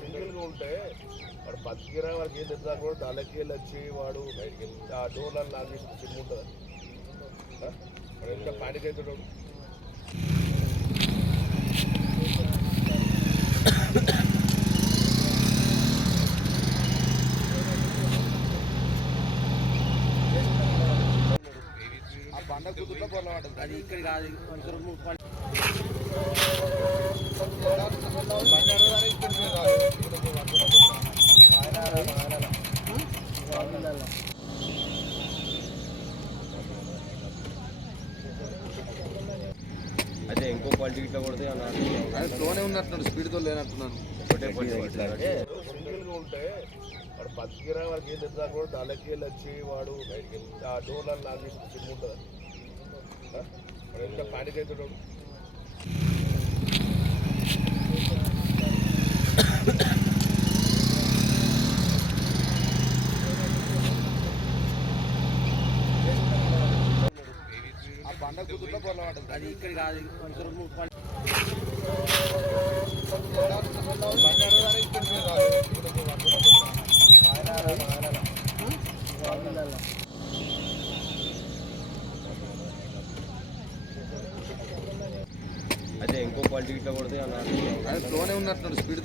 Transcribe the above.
సింగిల్గా ఉంటే వాడు బతికిరా వాడికి ఏం తెద్దా కూడా తలకి వెళ్ళి వచ్చి వాడు ఆ డోర్లను లాగేసి సినిమా ఉంటుంది వాడు ఎంత పానిక్ అవుతున్నాడు. ఆ బండ కూతుర్లో పొరపాటు అది ఇక్కడ కాదు. అదే ఇంకో క్వాలిటీ ఇట్లా కొడితే అది స్లోనే ఉన్నట్టున్నాడు, స్పీడ్తో లేనట్టున్నాను. సింగిల్గా ఉంటే వాడు బతికిరా వాడికి ఏం తెద్దా కూడా తలకి వెళ్ళి వచ్చి వాడు ఆ డోర్లను లాగేసి సినిమా ఉంటుంది వాడు ఎంత పానిక్ అవుతున్నాడు. ఆ బండ కూతుర్లో పొరపాటు అది ఇక్కడ కాదు. అదే ఇంకో క్వాలిటీ ఇట్లా కొడితే అది స్లోనే ఉన్నట్టున్నాడు, స్పీడ్